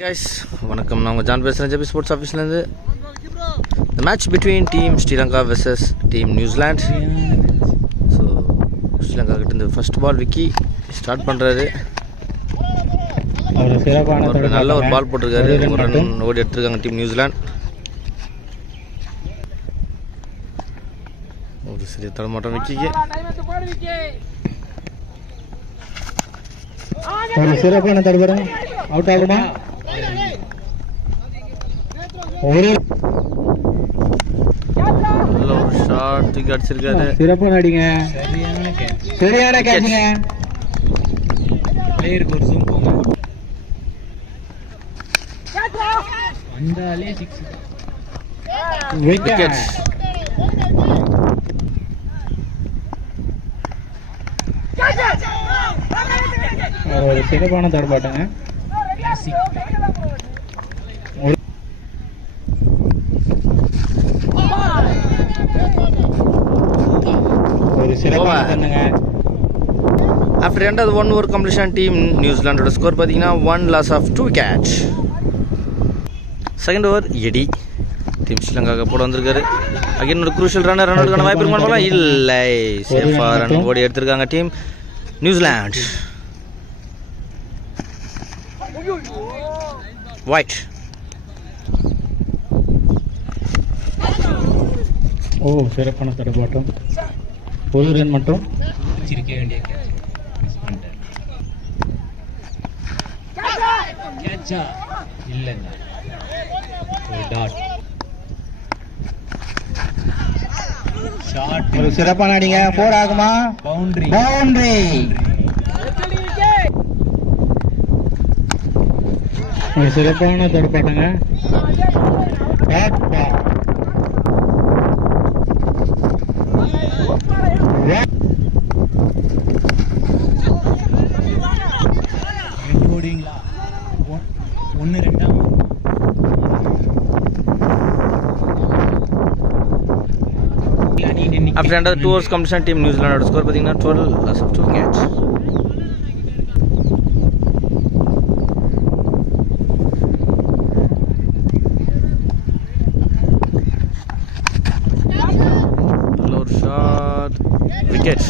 guys, வணக்கம். நான் உங்கள் ஜான் பேசுகிறேன் ஜெபி ஸ்போர்ட்ஸ் ஆஃபீஸ்லேருந்து. The match between team Sri Lanka vs team New Zealand. So Sri Lanka கிட்ட ஃபர்ஸ்ட் பால் விக்கி ஸ்டார்ட் பண்ணுறாரு. நல்ல ஒரு பால் போட்டிருக்காரு. ஒரு ரன் ஓடி எடுத்துருக்காங்க டீம் நியூசிலாண்ட். ஒரு சிறிய தடமாட்டம் விக்கிக்கு. ஒரு சிறப்பான தடுப்படம் அவுட் ஆகுமா? ஒரு நல்ல ஒரு ஷாட் தூக்கி அடிச்சிருக்காரு. சிறப்பான அடிங்க. சரியான கேட்சுங்க. பிளேயருக்கு ஒரு ஜூம் போங்க. வந்தாலே 6 விக்கெட். ஒரு சிறப்பான தடுப்பாட்டங்க. ஒரு சிறப்பான தண்ணுங்க. After end of the 1 over completion, team நியூசிலாண்டோட ஸ்கோர் பார்த்தீங்கன்னா 1 loss of 2 catch. Second over எடி டீம் ஸ்ரீலங்காவுக்கு போட வந்திருக்காரு. அகைன் ஒரு குரூஷியல் ரன் எடுக்கான வாய்ப்பு இருக்குமா? இல்லை, சேஃபாக ரன் ஓடி எடுத்திருக்காங்க டீம் நியூசிலாண்ட். ஒயிட். ஓ, சிறப்பான தடுப்பாட்டம். ஒரு ரன் மட்டும். சிரிக்க வேண்டிய கேட்ச் மிஸ் பண்ணிட்டார். கேட்சா இல்லங்க, ஒரு டாட். ஷாட். ஒரு சிறப்பான அடிங்க. 4 ஆகுமா? பவுண்டரி. பவுண்டரி. ஒரு சிறப்பான தடுப்பாட்டங்க. ஓடிங்களா? 1-2 After end of the 2 overs completion, team நியூசிலாண்டோட ஸ்கோர் பார்த்தீங்கன்னா 12 loss of 2 catch. நல்ல ஒரு shot, wicket.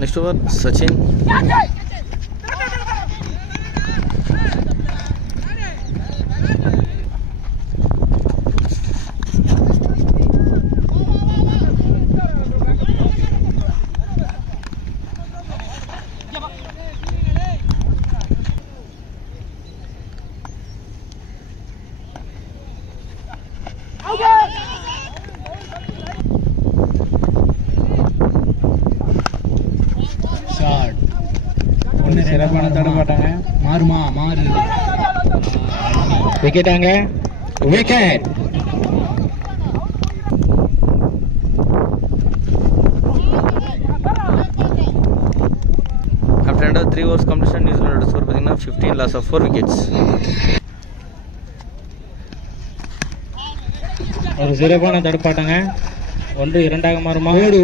Next over Sachin. Shot. சிறப்பான தடுப்பாட்டங்க. மாறு. விக்கெட்டாங்க. Wicket. After end of 3 overs completion, நியூசிலாண்டோட ஸ்கோர் பார்த்தீங்கன்னா 15 loss of 4 wickets. ஒரு சிறப்பான தடுப்பாட்டங்க. 1-2 மாறுமா? ஓடு.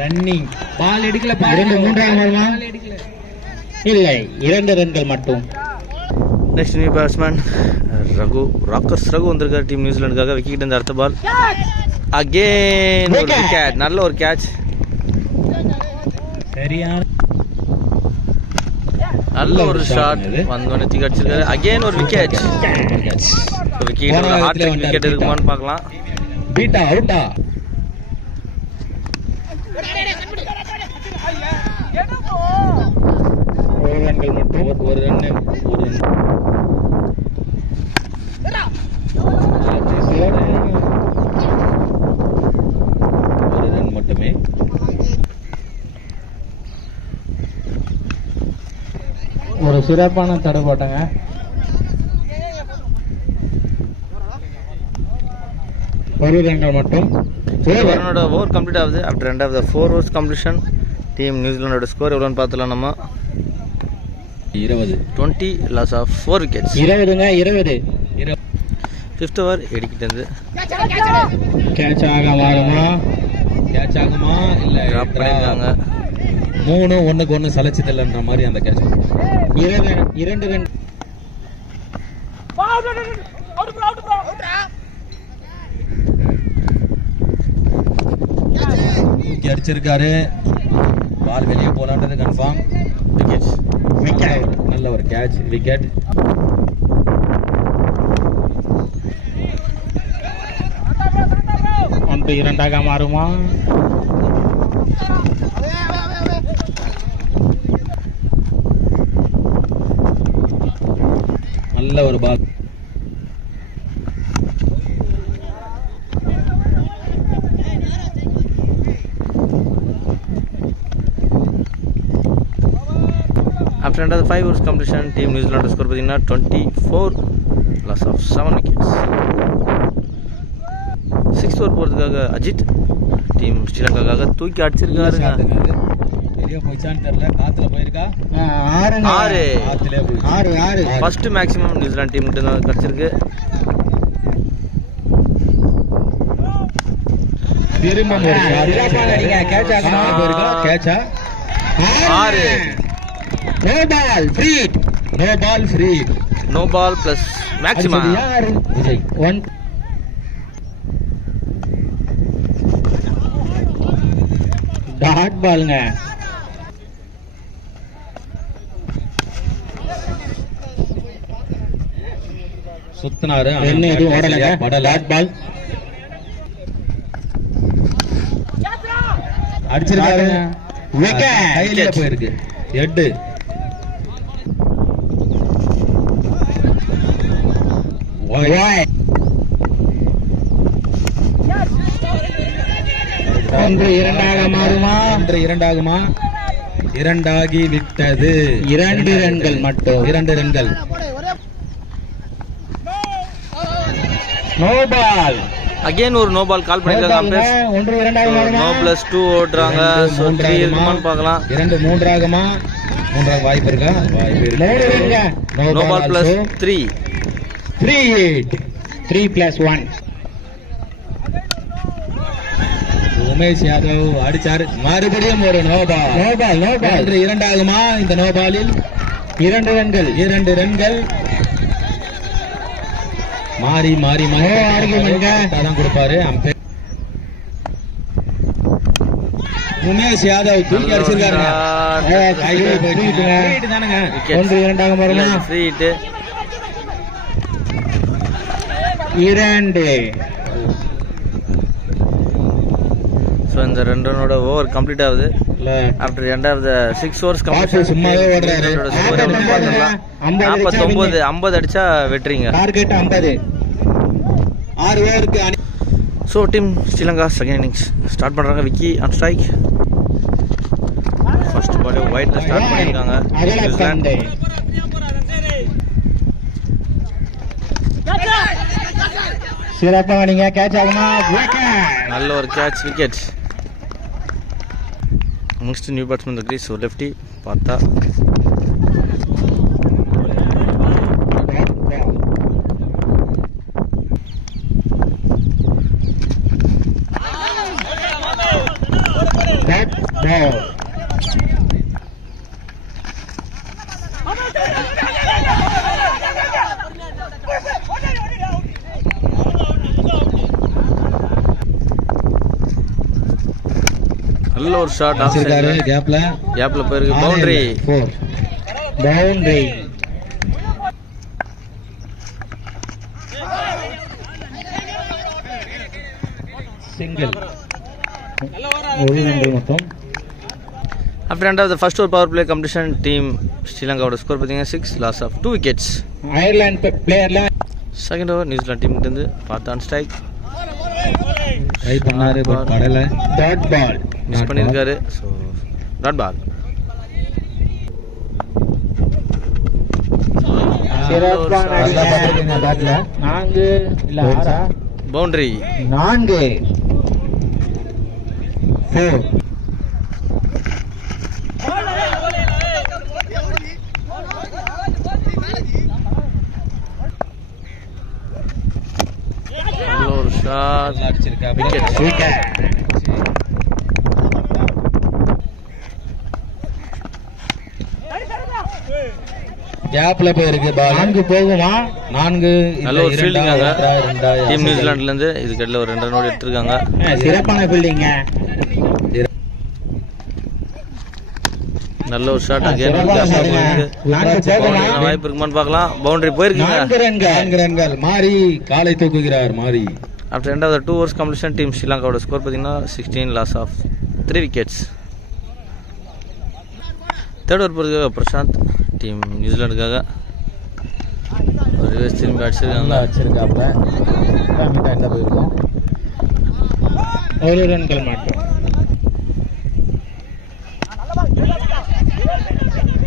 ரன்னிங். பால் எடுக்கல. 2-3 மாறுமா? இல்லை, 2 ரன்கள் மட்டும். Next new batsman Rockers Raghu வந்திருக்காரு டீம் நியூசிலாண்டுக்காக. விக்கெட் இந்த அடுத்த பால். அகெயின் ஒரு விக்கெட். நல்ல ஒரு கேட்ச். சரியான நல்ல ஒரு ஷாட் வந்தோடனே தூக்கி அடிச்சிருக்காரு. அகெயின் ஒரு விக்கெட். விக்கெட் ஹார்ட்ரிக் விக்கெட் இருக்குமான்னு பார்க்கலாம். பீட்டா அவுட்டா? ஒரு ரன்கள் மட்டும். ஒரு ரன் மட்டுமே. ஒரு சிறப்பான தடுப்பாட்டங்க. ஒரு ரன்கள் மட்டும். ஓவர் கம்ப்ளீட் ஆகுது. After end of the 4 overs completion, team நியூசிலாண்டோட ஸ்கோர் எவ்வளோன்னு பார்த்துலாம் நம்ம. 20 loss of 4 wickets. 20. 5th over எடிக்கிட்டு catch ஆகுமா? கேட்ச் ஆகுமா இல்ல டிராப் பண்ணிருக்காங்க. 3-1 சலைச்சதில்லைன்ற மாதிரி அந்த கேட்ச். 2 ரன். தூக்கி அடிச்சிருக்காரு. பால் வெளியே போலான்றது கன்ஃபார்ம். விக்கெட். நல்ல ஒரு கேட்ச். விக்கெட். ஒன்று இரண்டாக மாறுமா? நல்ல ஒரு பால். After another 5 overs completion, team New Zealand score பார்த்தீங்கன்னா 24, loss of 7 wickets. 6th over போகிறதுக்காக அஜித் டீம் ஸ்ரீலங்காக்காக தூக்கி அடிச்சிருக்காருங்க. வெளியே போயிச்சான்னு தெரியல. காத்துல போயிருக்கா? 6. காத்திலே போய் 6. ஃபர்ஸ்ட் மேக்ஸிமம் நியூசிலாந்து டீம் கிட்ட தான் கிடச்சிருக்கு. திரும்ப கேட்சா? 6. No ball free. No ball plus maximum. Vijay 1. Dot பால்ங்க. சுத்தினாரு. என்ன எதுவும் ஓடலங்க. டாட் பால் அடிச்சிருக்காரு. விக்கெட். கையில போயிருக்கு. ஹெட். ஒன்று இரண்டாக மாறுமா? 2 இரண்டாகி விட்டது. 2 ரன்கள் மட்டும். 2 ரன்கள். No ball. அகைன் ஒரு நோ பால் கால் பண்ணிருக்காங்க. 1 இரண்டாக மாறுமா? நோ பிளஸ் 2 ஓடுறாங்க. ஸோ 3 இருக்குமான்னு பார்க்கலாம். 2 3ஆகுமா? 3ஆக வாய்ப்பு இருக்கா? வாய்ப்பு இருக்கு. No ball plus 3. 3 plus 1. Umesh Yadav அடிச்சாரு. மறுபடியும் ஒரு நோ பால். இரண்டாகுமா? இந்த நோ பாலில் 2 ரன்கள். 2 ரன்கள். மாறி தான் கொடுப்பாரு அம்பேர். உமேஷ் யாதவ் தூக்கி அடிச்சிருக்காருங்க. தானுங்க. 1 இரண்டாக மாறுமா? Free hit. 2. ஸோ இந்த 2 ரனோட ஓவர் கம்ப்ளீட் ஆகுது. After end of the 6 overs complete. சும்மாவே ஓடுறாரு. 50 அடிச்சா வெட்டுறீங்க. டார்கெட் 50. 6 ஓவருக்கு. So team Sri Lanka second innings start பண்ணுறாங்க. Vicky on strike. First ball wide start பண்ணியிருக்காங்க நியூசிலாந்து. சிறப்பாக நீங்க கேட்ச் ஆகுமா? நல்ல ஒரு catch. Wicket. Next new batsman இருக்கு. ஸோ லெஃப்டி பார்த்தா நல்ல ஒரு ஷாட். கேப்ல போயிருக்கு. பவுண்டரி. சிங்கிள். ஒரு ரன்கள் மட்டும். After end of the first over power play completion, team ஸ்ரீலங்காவோட ஸ்கோர் பார்த்தீங்கன்னா 6, loss of 2 wickets. அயர்லாந்து பிளேயர்ல செகண்ட் ஓவர் நியூசிலாந்து டீம் இருந்து பார்த்தான் ஸ்ட்ரைக். ட்ரை பண்ணாரு பட் படல. டாட் பால் மிஸ் பண்ணிருக்காரு. So dot ball. பவுண்டரி. 4. 4. ஒரு ஷாட். அடிச்சிருக்கா. விக்கெட். கேப்ல போயிருக்கு பால். 4 போகுமா? 4. நல்ல ஒரு ஃபீல்டிங் அங்க டீம் நியூசிலாந்துல இருந்து. இதுக்கு இடையில ஒரு 2 ரன் எடுத்திருக்காங்க. சிறப்பான ஃபீல்டிங்க. நல்ல ஒரு ஷாட் அகைன் வாய்ப்பு இருக்குமான்னு பார்க்கலாம். பவுண்டரி போயிருக்குங்க. 4 ரன்கள். மாறி காலை தூக்குகிறார் மாறி. After end of the 2 overs completion team ஸ்ரீலங்காவோட ஸ்கோர் பார்த்தீங்கன்னா 16 loss of 3 wickets. Third over போகிறதுக்காக பிரசாந்த் டீம் நியூசிலாண்டுக்காக ஒரு ரிவர்ஸ் திரும்பி அடிச்சிருக்காங்க. வச்சிருக்காப்ல எங்க போயிருக்கோம். 1 ரன்கள் மட்டும்.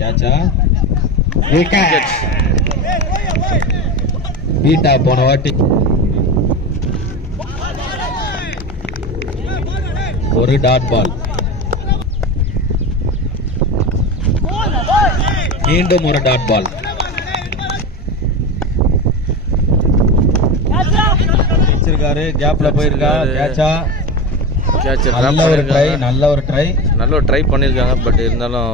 கேட்சா விக்கெட். பீட்டா போன வாட்டி ஒரு டாட் பால். மீண்டும் ஒரு டாட் பால். வச்சிருக்காரு. கேப்ல போயிருக்கா. கேட்சா நல்ல ஒரு ட்ரை பண்ணியிருக்காங்க. பட் இருந்தாலும்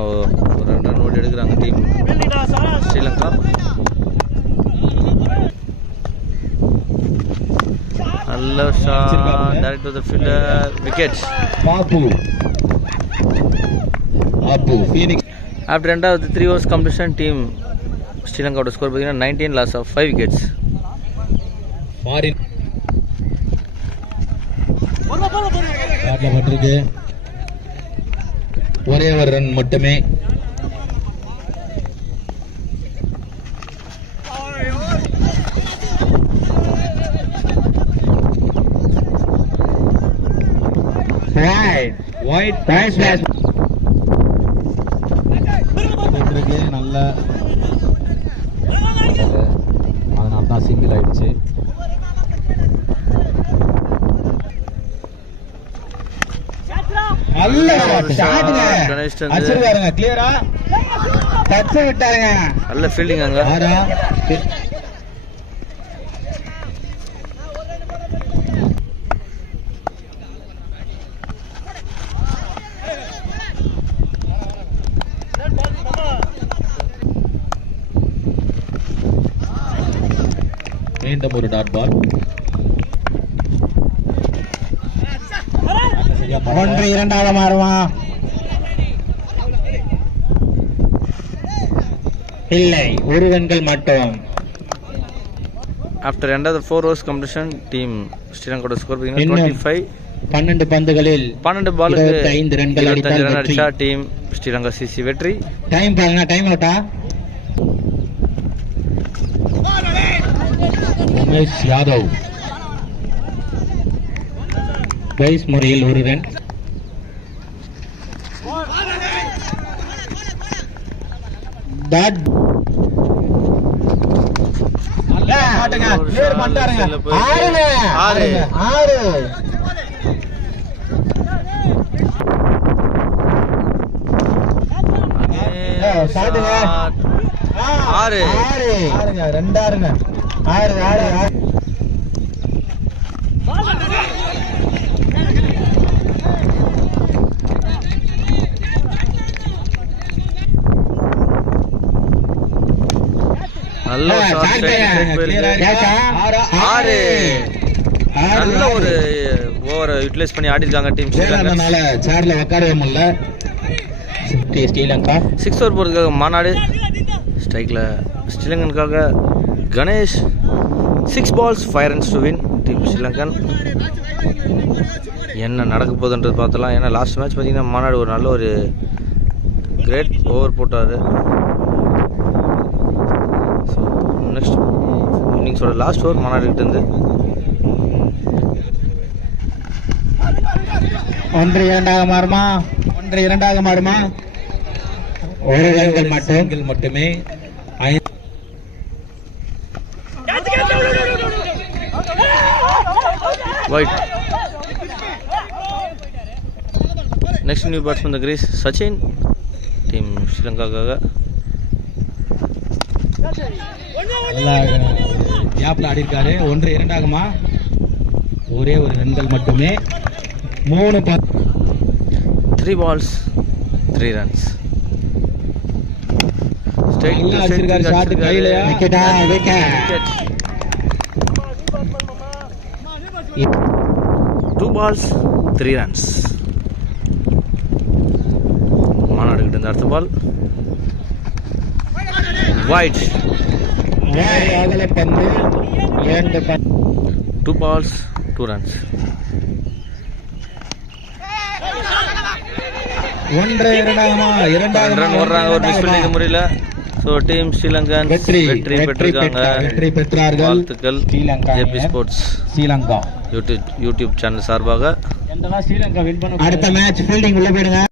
ஒரு 2 run எடுக்கிறாங்க டீம் ஸ்ரீலங்கா. நல்ல shot direct to the fielder. Wicket. Pappu Phoenix. After end of the 3 overs completion team ஸ்ரீலங்காவோட ஸ்கோர் பார்த்தீங்கன்னா 19 லாஸ் ஆஃப் 5 wickets. ஃபாரின் பேட்ல பட்டிருக்கு. ஒரே ஒரு ரன் மட்டுமே. ஒயிட் நல்ல அதனால தான் சிங்கிள் ஆயிடுச்சு. நல்ல ஷாட்டுங்க. அடிச்சிருக்காருங்க. கிளியரா டச் விட்டாருங்க. நல்ல ஃபீல்டிங் அங்க. மீண்டும் ஒரு டாட் பால். 1 2 மாறுமா? இல்லை, 1 ரன்கள் மட்டும். After end of the 4 overs completion team ஸ்ரீலங்காவோட ஸ்கோர் பார்த்தீங்கன்னா 25. 12 பந்துகளில் 12 பாலுக்கு 25 ரன்கள் அடிச்சா டீம் ஸ்ரீலங்கா சிசி வெற்றி. டைம் பாருங்க. டைம் அவுட்டா? உமேஷ் யாதவ் வைஸ் முறையில் 1 ரன். நல்ல ஒரு ஓவர் யூட்டிலைஸ் பண்ணி ஆடி இருக்காங்க டீம் ஸ்ரீலங்கா. சேர்ல உட்காரவே முடியல ஸ்ரீலங்கா. 6 ஓவர் போறதுக்காக மாநாடு ஸ்ட்ரைக்ல ஸ்ரீலங்கனுக்காக Ganesh. 6 balls 5 runs to win team Sri Lankan. என்ன நடக்க போகுதுன்றது பார்த்தலாம். ஏன்னா லாஸ்ட் மேட்ச் பார்த்தீங்கன்னா மாநாடு ஒரு நல்ல ஒரு கிரேட் ஓவர் போட்டார். ஸோ நெக்ஸ்ட் இன்னிங்ஸோட லாஸ்ட் ஓவர் மாநாடுகிட்ட இருந்து 1 2 மாறுமா? 1 2 மாறுமா? 1 ரன்கள் மட்டுமே. White. Next new batsman the crease Sachin team ஸ்ரீலங்காக்காக. கேப்ல ஆடி இருக்காரு. 1 2 ஆகுமா? ஒரே ஒரு ரன்கள் மட்டுமே. 3 balls 3 runs. Straight நல்லா to வச்சிருக்காரு straight ஷாட் கையிலயா விக்கெட்டா விக்கெட். wicket. 2 balls 3 runs. மாநாடு கிட்ட இந்த அடுத்த பால் வைட். அகல பந்து 2 பந்து. 2 balls 2 runs. 1 இரண்டாவது ரன் ஓடுறாங்க, ஒரு மிஸ் பண்ணிக்க முடியல. ஸோ டீம் ஸ்ரீலங்கன் வெற்றி பெற்றிருக்காங்க. வெற்றி பெற்றார்கள் வாழ்த்துக்கள் Sri Lanka JP sports Sri Lanka. YouTube channel சார்பாக. அடுத்த மேட்ச் ஃபீல்டிங் உள்ள போயிடுங்க.